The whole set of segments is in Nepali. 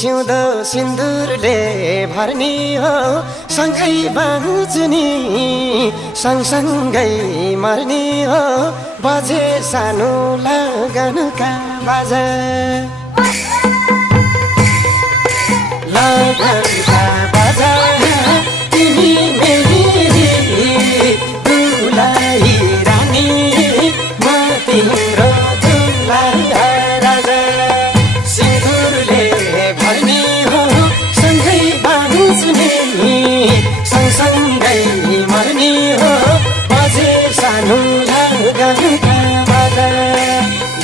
सिउँदो सिन्दुरले भर्नी हो सँगै बाँच्छु नि सँगसँगै मर्नी हो बजे सानो लगनका बाजा लगनका बाजा तिमी मेरी दुलाई रानी म तिम्रो दुला राजा सिन्दुरले भर्नी हो सँगै बाँच्छु नि सँगसँगै मर्नी हो बजे सानो लगनका बाजा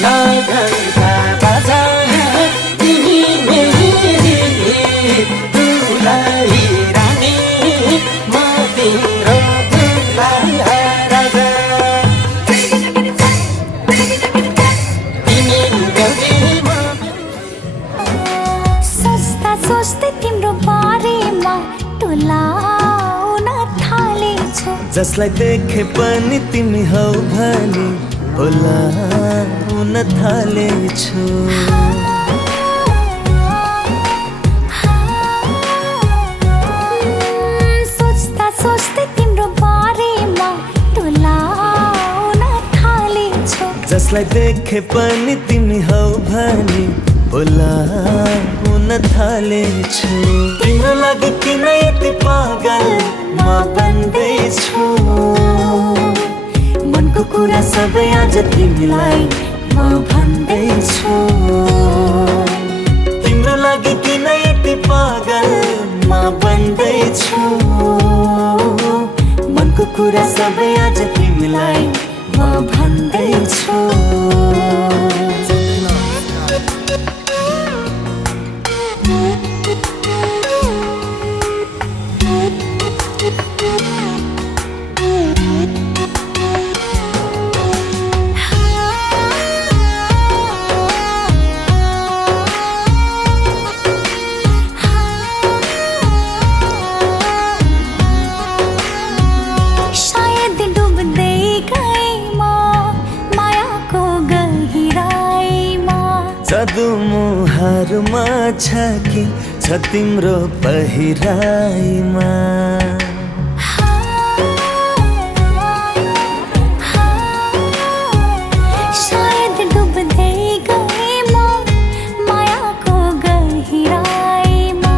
लगनका बाजा तिमी मेरी दुलाई रानी म तिम्रो दुला राजा तिमी मेरी सोच्दा सोच्दै तिम्रो बारेमा टोलाउन थालेछु जसलाई देखे पनि तिमी हौ भनी बोलाउन थालेछु सोच्दा सोच्दै तिम्रो बारेमा टोलाउन थालेछु जसलाई देखे पनि तिमी हौ भनी बोलाउन थालेछु तिम्रो लागि किन यति पागल म बन्दैछु मनको कुरा सबै आज तिमीलाई म भन्दैछु तिम्रो लागि किन यति पागल म बन्दैछु मनको कुरा सबै आज तिमीलाई म भन्दैछु सायद डुब्दै गएँ म मायाको गहिराईमा जादु मुहारमा छ कि छ तिम्रो पहिराइमा सायद डुब्दै गएँ म मायाको गहिराईमा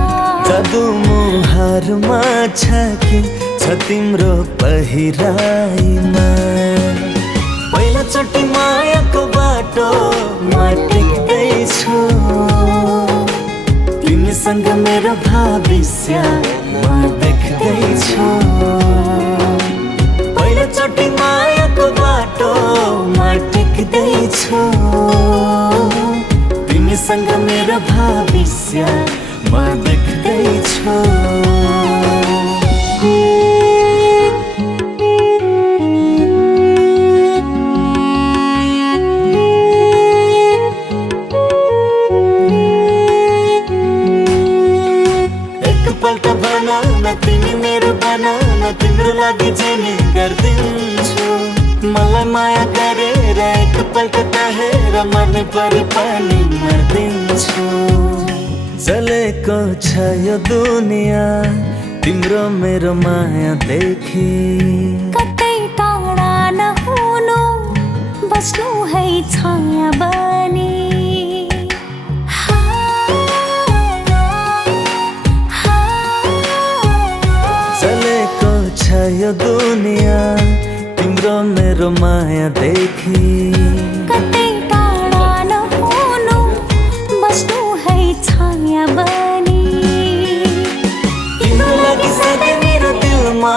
जादु मुहारमा छ कि छ तिम्रो पहिराइमा पहिलोचोटि मायाको बाटो म टेक्दैछु तिमीसँग मेरो भविष्य म देख्दैछु पहिलोचोटि मायाको बाटो म टेक्दैछु तिमीसँग मेरो भविष्य म देख्दैछु एकपल्ट भन न तिमी मेरो भन न तिम्रो लागि जेनी गरिदिन्छु मलाई माया गरेर एकपल्ट कहेर मर्ने परे पनि मर्दिन्छु चलेको छ यो दुनिया तिम्रो मेरो माया देखि कतै टाढा नहुनु बस्नु है छाया बनी चलेको छ यो दुनिया तिम्रो मेरो माया देखि कतै टाढा नहुनु बस्नु है छाया बनी तिम्रो लागि सधैँ मेरो दिलमा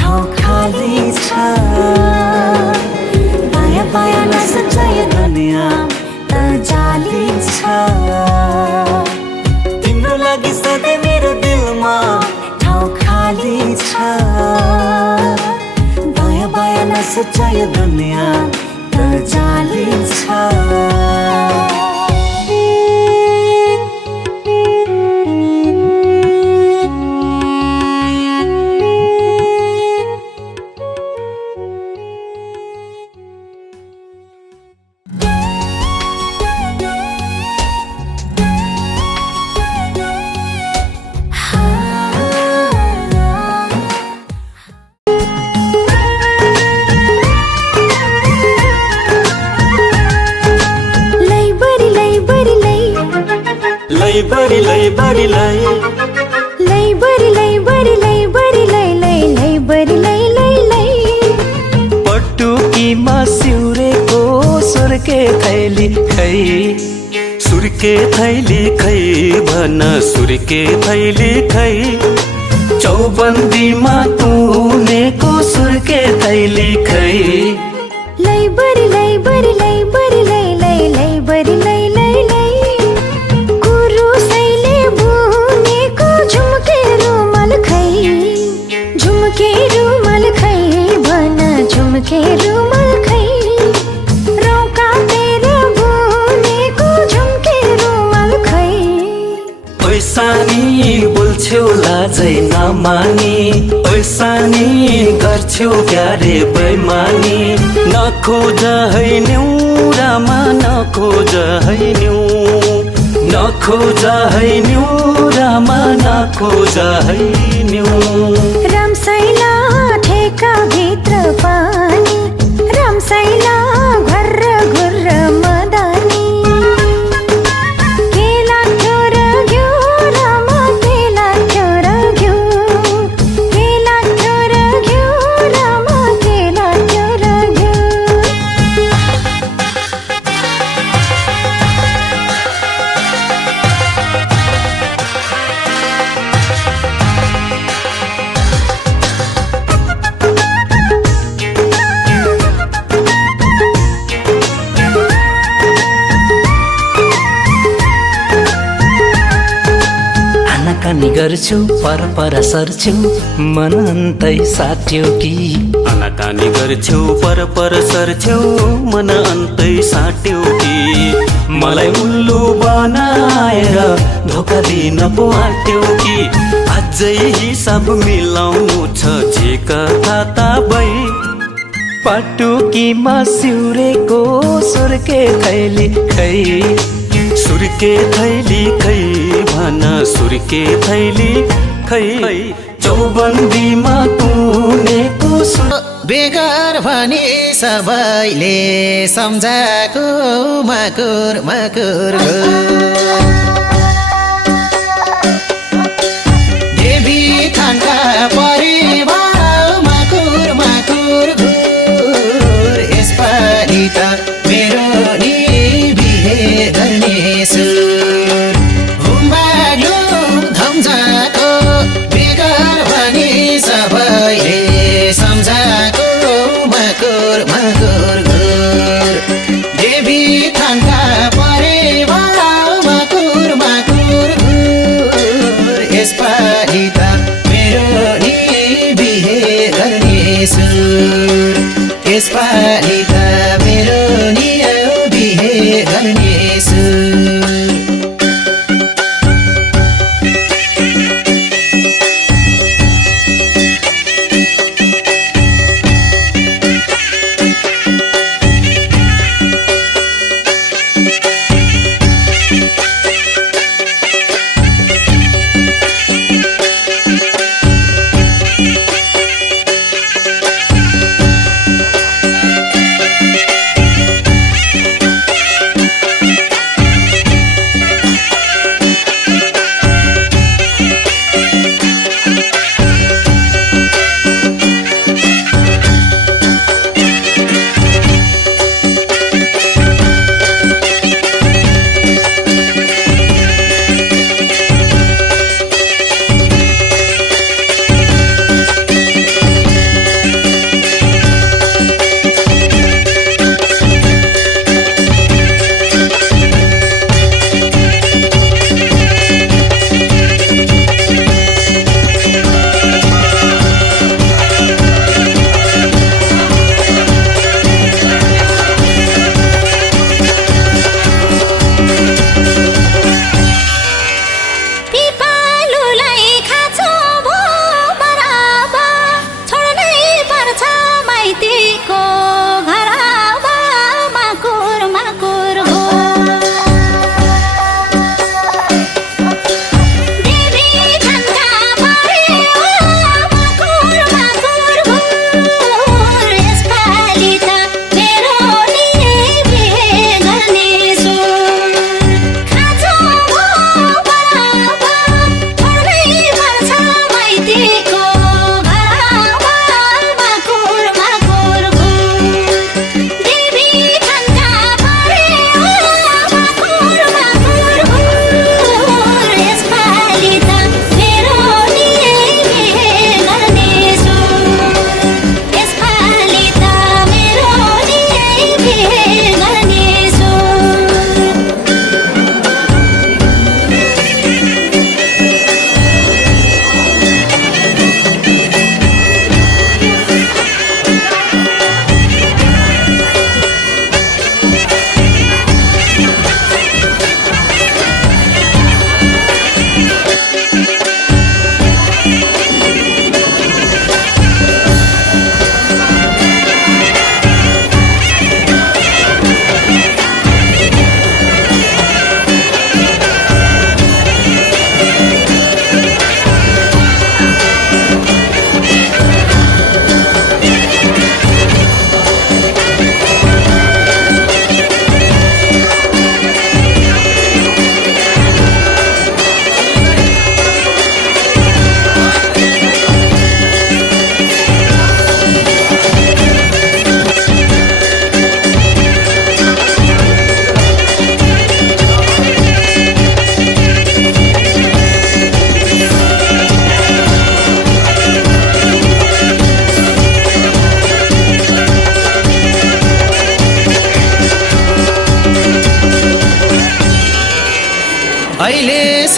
ठाउँ खाली छ बाया बाया नसोच यो दुनिया त जाली छ तिम्रो लागि सधैँ मेरो दिलमा ठाउँ खाली छ बाया बाया नसोच यो दुनिया त जाली छ बरी लै बरी लै लै बरी लै बरी लै बरी लै लै लै बरी लै लै लै पटुकीमा सिउरेको सुर्के थैली खै सुर्के थैली खै भन सुर्के थैली खै चौबन्दीमा तुनेको सुर्के थैली खै लै बरी लै बरी लै बरी लै लै लै बरी लै लै लै कुरुसैले बुनेको झुम्के रुमाल खै झुम्के रुमाल खै भन झुम्के रुमाल खै रौका तेरा बुनेको झुम्के रुमाल खै ऐसानी बोल्छौ लाजै नमानी ऐसानी गर्छौ क्यारे बैमानी नखोज है न्युरामा नखोज है न्यु नखोज है न्युरामा नखोज है न्यु रामसैला ठेका भित्र पानी रामसैला घर्र घुर्र मदानी केला क्योर घ्यू रामा केला क्योर घ्यू केला क्योर घ्यू रामा केला क्योर घ्यू आनाकानी गर्छु पर पर सर्छु मन अन्तै साट्यो कि आनाकानी गर्छु पर पर सर्छु मन अन्तै साट्यो कि मलाई उल्लु बनाएर धोका दिन पो आट्यो कि अझै हिसाब मिलाउनु छ झिक खाता भई पटुकीमा सिउरेको सुर्के थैली खै सुर्के थैली खै भन सुर्के थैली खै चौबन्दीमा तुनेको बेगर भनी सबैले सम्झाको मकुर मकुर देवी थानका परिवार मकुर मकुर घुर यसपालि त मेरो नि बिहे गर्ने सुर हुम्बाग्लो धम्झाको बेगर भनी सबैले सम्झाको मकुर मकुर घुर देवी थानका परिवार मकुर मकुर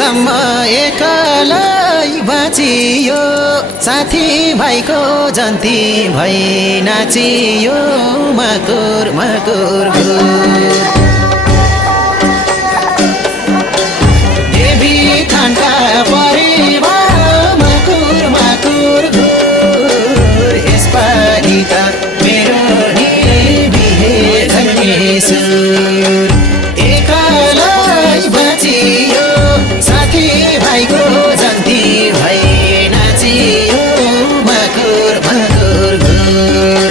सम्म एकलै बाँचियो साथी भाइको जन्ती भई नाचियो मकुर मकुर घुर देवी थानका परिवार मकुर मकुर घुर यसपालि त मेरो नि बिहे गर्ने सुर एकलै बाँचियो साथी भाइको जन्ती भई नाचियो मकुर मकुर घुर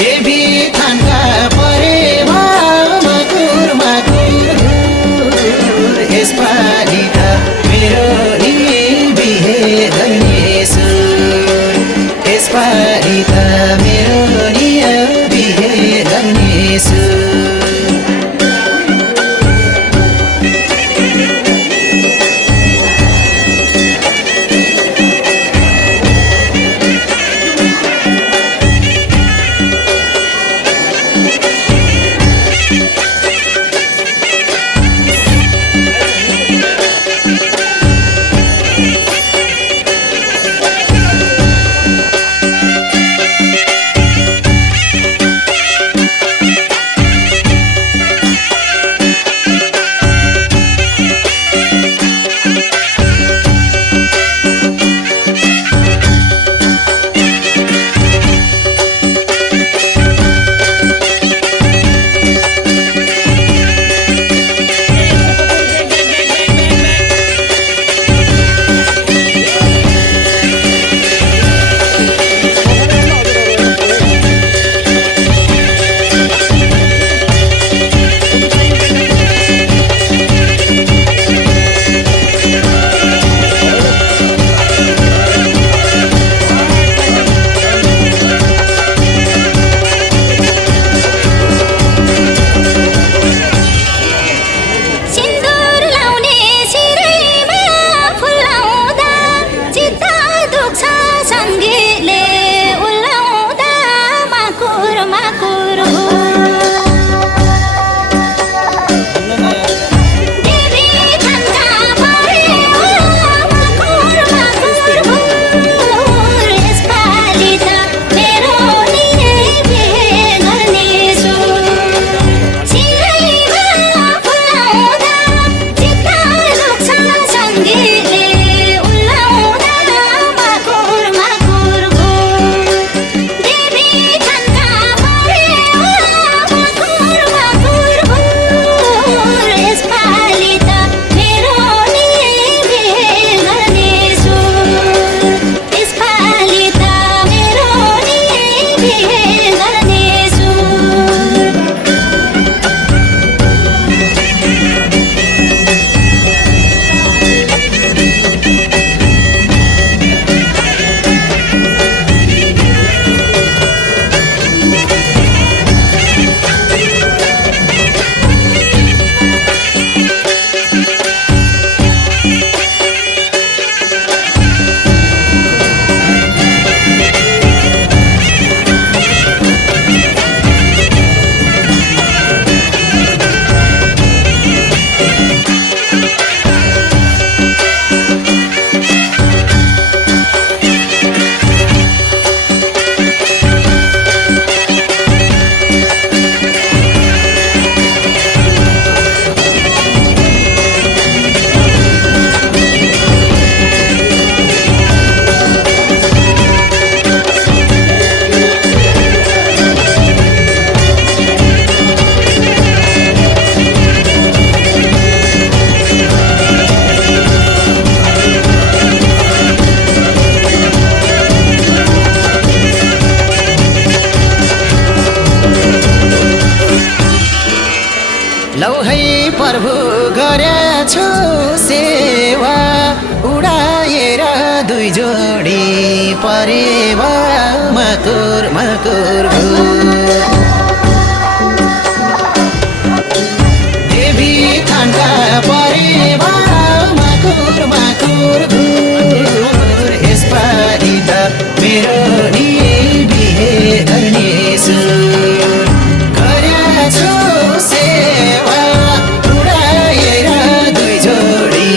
देवी थानका परिवार मकुर मकुर घुर यसपालि त मेरो नि बिहे गर्ने सुर यसपालि त मेरो नि बिहे गर्ने सुर प्रभु गरेछु सेवा उडाएर दुई जोडी परेवा मकुर मकुर देवी थानका परेवा मकुर मकुर यसपालि त मेरो नि बिहे गर्ने सेवा उडाएर दुई जोडी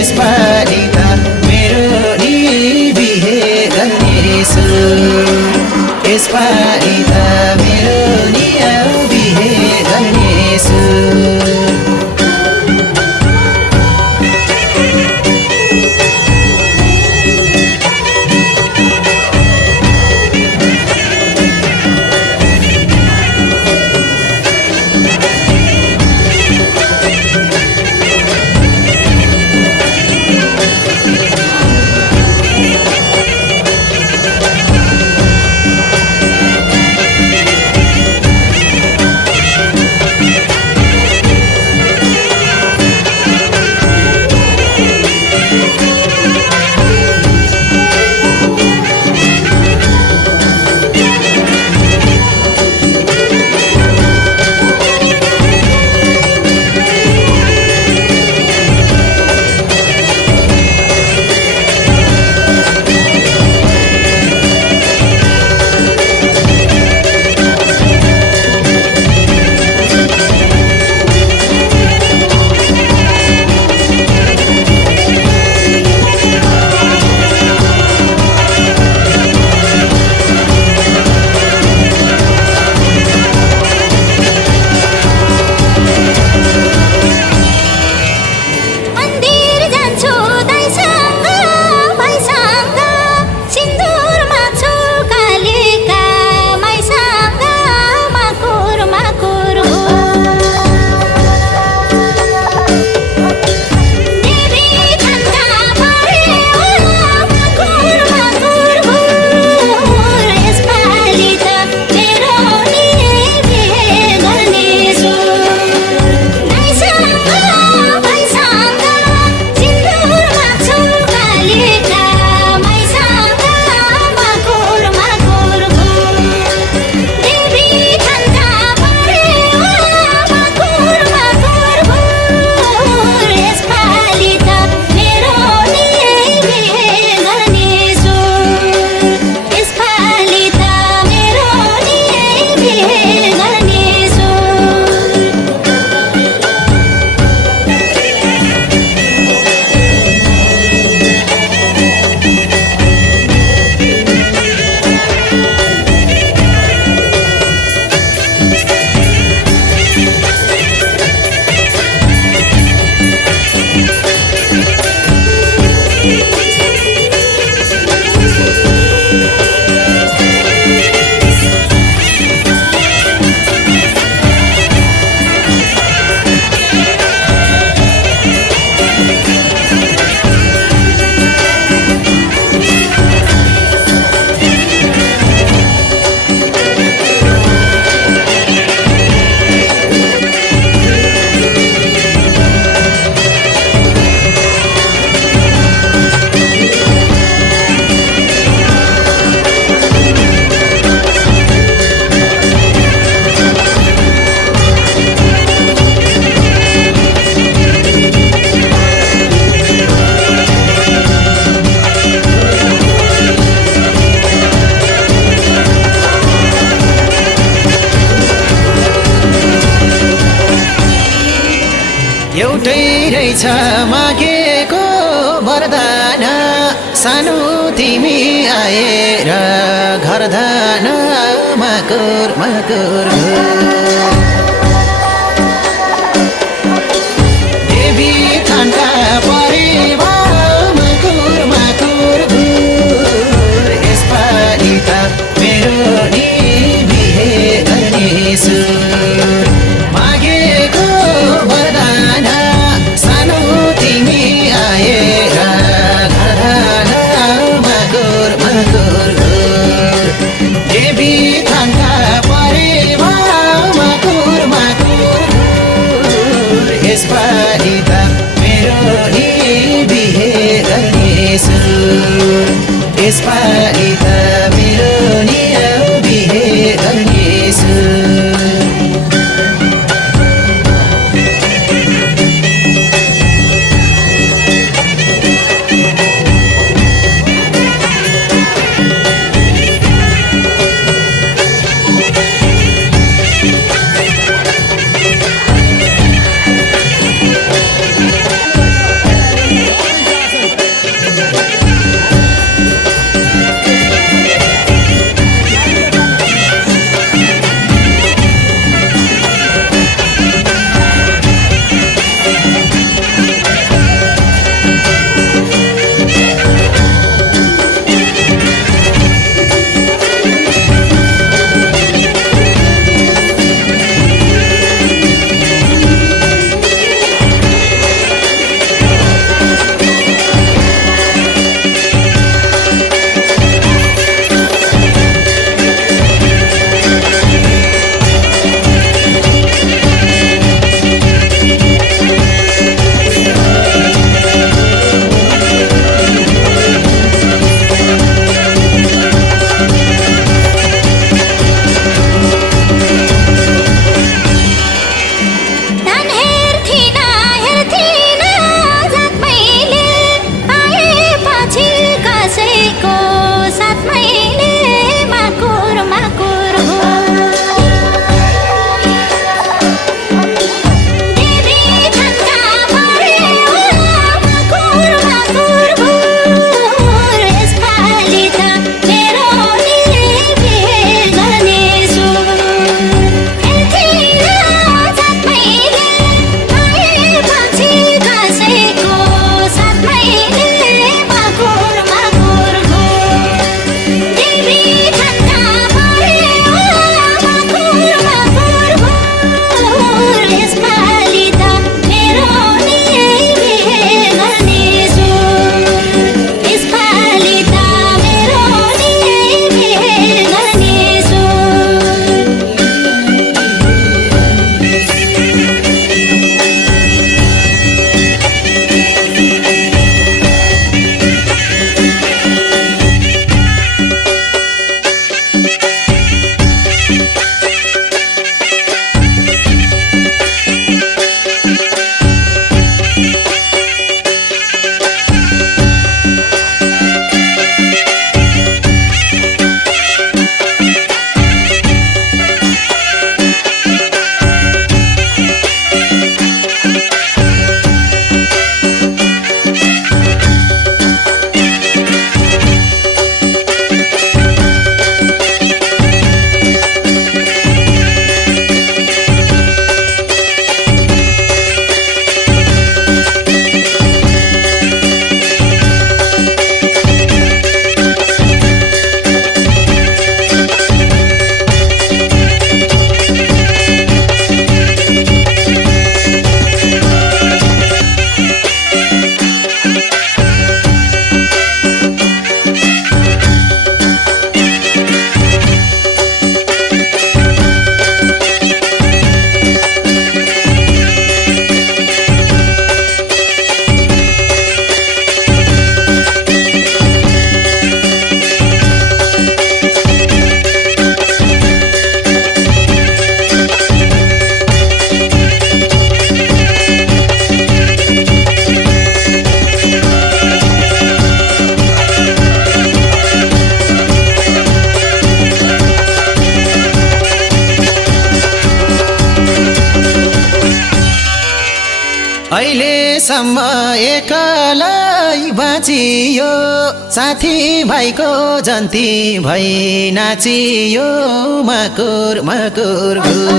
यसपालि त मेरो नि बिहे गर्नेछु यसपालि त मेरो नि बिहे गर्नेछु एउटै रहेछ मागेको वरदान सानो तिमी आएर घरदान माकुर माकुर देवी थानका परिवा माकुर माकुर यसपालि त मेरो नि बिहे गर्नेछु मागेको वरदान सानो तिमी आएर घरदान माकुर माकुर देवी थानका परिवा माकुर माकुर यसपालि त मेरो नि बिहे गर्नेछु यसपालि त मेरो नि बिहे गर्नेछु सम्म एकलै बाँचियो साथी भाइको जन्ती भई नाचियो मकुर मकुर घुर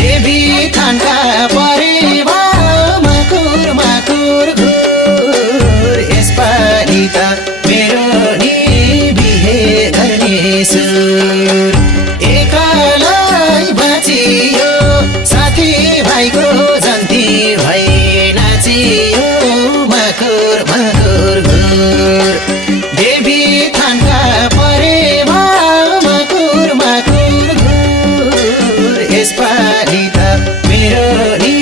देवी थानका परेवा मकुर मकुर घुर यसपालि त मेरो नि बिहे गर्ने सुर एकलै बाँचियो साथी भाइको जन्ती भई नाचियो मकुर मकुर घुर देवी थानका परेवा मकुर मकुर घुर यसपालि त मेरो नि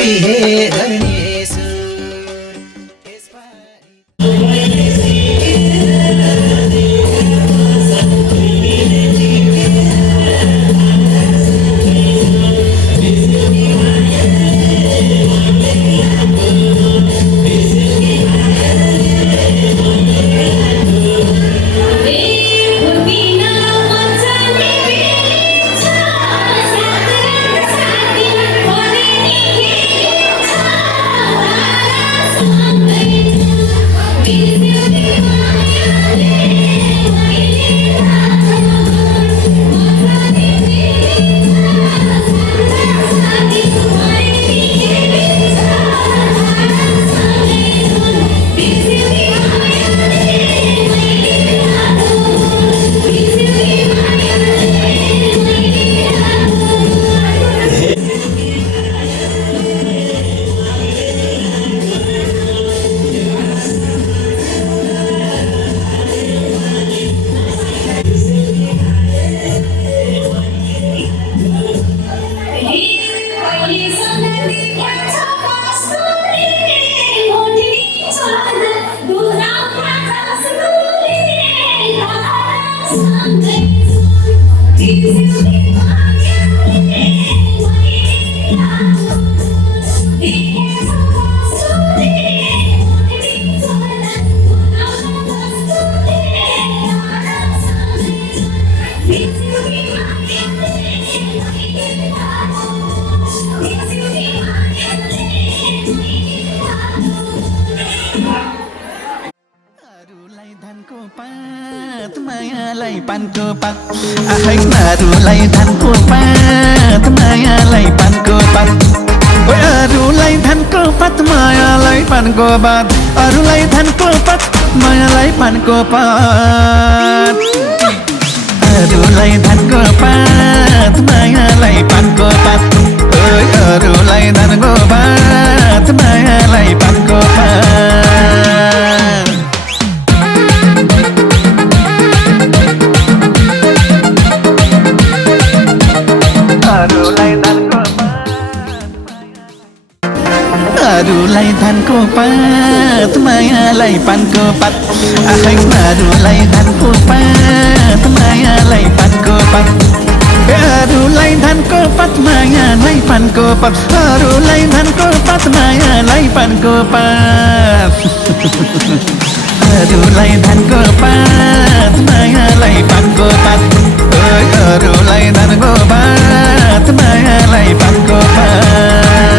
बिहे गर्ने सुर यसपालि मायालाई पानको पात आफ्नाहरूलाई धानको पात मायालाई पानको पात अरूलाई धानको पात मायालाई पानको पात अरूलाई धानको पात मायालाई पानको पात अरूलाई धानको पात मायालाई पानको पात अरूलाई धानको पात मायालाई पानको पात अरूलाई धानको पात मायालाई पानको पात अरूलाई धानको पात मायालाई पानको पात अरूलाई धानको पात मायालाई पानको पात अरूलाई धानको पात मायालाई पानको पात अरूलाई धानको पात मायालाई पानको पात अरूलाई धानको पात मायालाई पानको पात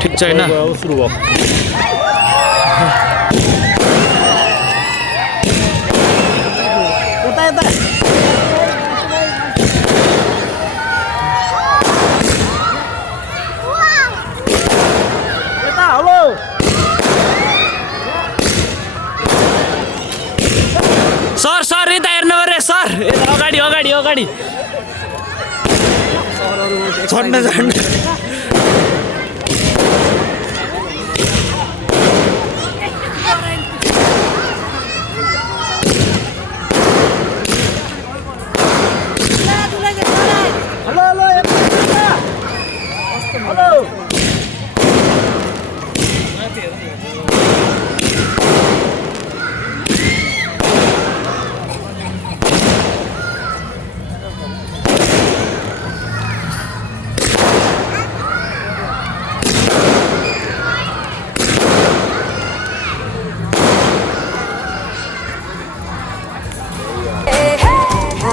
ठिक छैन सुरु भयो सर सर यता हेर्नु पऱ्यो सर अगाडि अगाडि अगाडि झन्डा झन्डा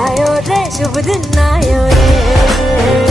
आयो रे शुभ दिन आयो रे